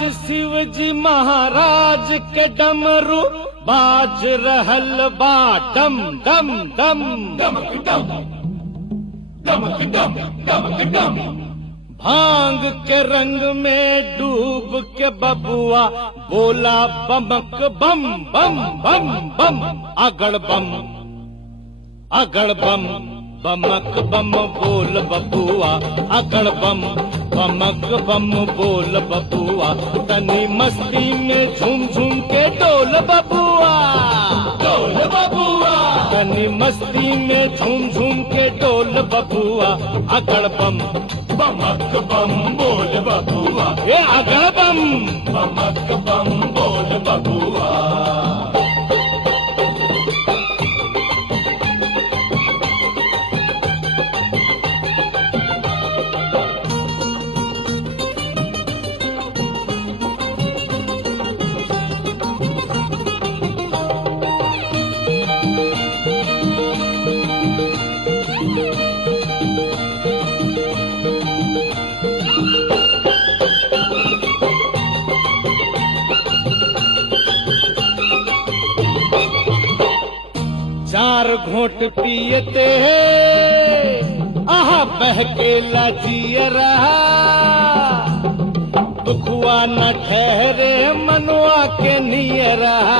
आज शिव जी महाराज के डमरू बाज रहल बा डम डम डम डमक डम डमक डम डमक डम। भांग के रंग में डूब के बबुआ बोला बमक बम बम बम बम अगड़ बम बमक बम बोल बबुआ अगड़ बम बमक बम बोल बबुआ तनी मस्ती में झूम झूम के डोल बबुआ डोल बबुआ तनी मस्ती में झूम झूम के डोल बबुआ अगड़ बम बमक बम बोल बबुआ ये अगड़ बम बमक बम बोल बबुआ। चार घोट पियते हैं आहा बहके लाजिय रहा दुखुआ न ठहरे मनुआ के निय रहा।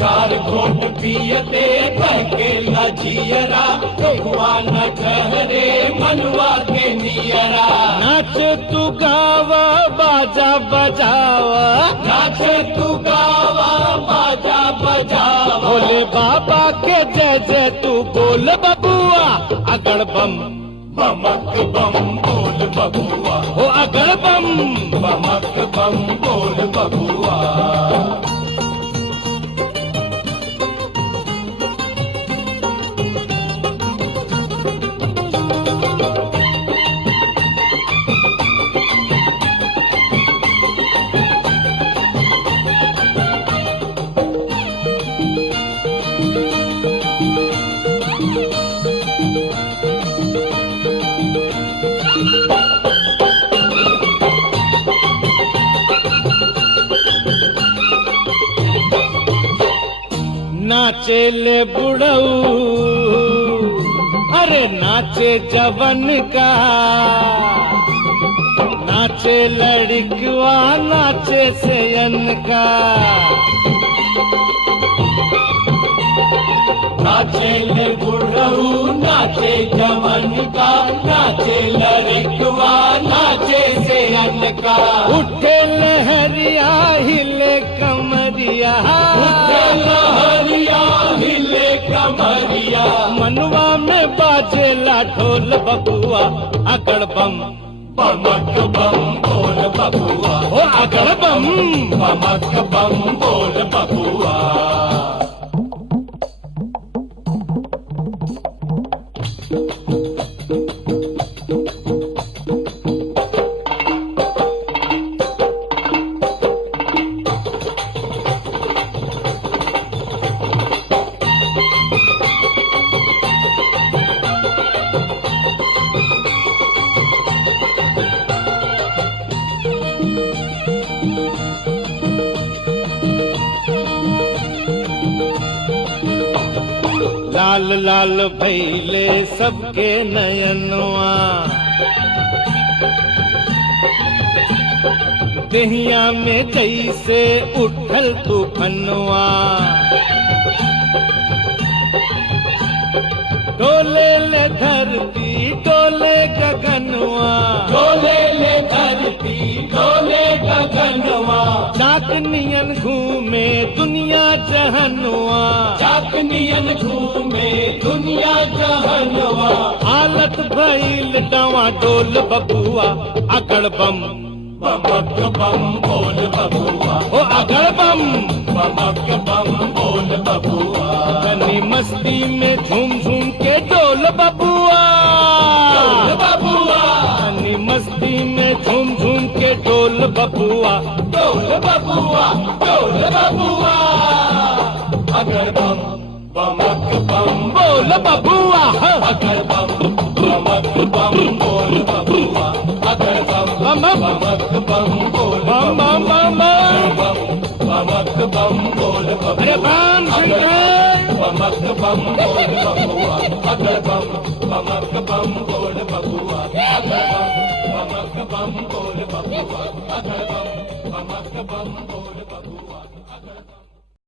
चार घोट पियते बहके लजियरा दुखुआ न ठहरे मनुआ के नियरा। नाच तू गावा बाजा बजावा नाच तू गावा बाजा बजावा भोले बाबा के जय जय तू बोल बबुआ अगड़ बम बमक बम बोल बबुआ हो अगड़ बम बमक बम बोल बबुआ। नाचे ले बुढ़ऊ अरे नाचे जवन का नाचे लड़कवा नाचे सयन का। नाचे ले बुढ़ऊ नाचे जवन का नाचे लड़कवा नाचे से अन्न का। उठे लहरिया हिले कमरिया उठे लहरिया हिले कमरिया मनवा में बाजेला ढोल बबुआ अगड़ बम बमक बम बोल बबुआ हो अगड़ बम बमक बम बोल बबुआ। लाल लाल भैले सबके नयनवा दहिया में जैसे उठल तूफनवा डोले ले धरती डोले गगनवा डोले ले धरती डोले गगनवा चाकनियन घूमे दुनिया जहनवा चाकनियन घूमे दुनिया जहनवा। हालत भइल डवा डोल बबुआ अगड़ बम बमक बम बोल बबुआ हो अगड़ बम बमक बम बोल बबुआ। तनी मस्ती में झूम झूम के डोल बबुआ डोल बबुआ तनी मस्ती में झूम झूम के डोल बबुआ डोल बबुआ डोल बबुआ। अगर बम बमक बम बोल बबुआ अगर बम बमक बम बोल बबुआ। बमक बम बोल बबुआ अगड़ बम बमक बम बोल बबुआ अगड़ बम बमक बम बोल बबुआ अगड़ बम बमक बम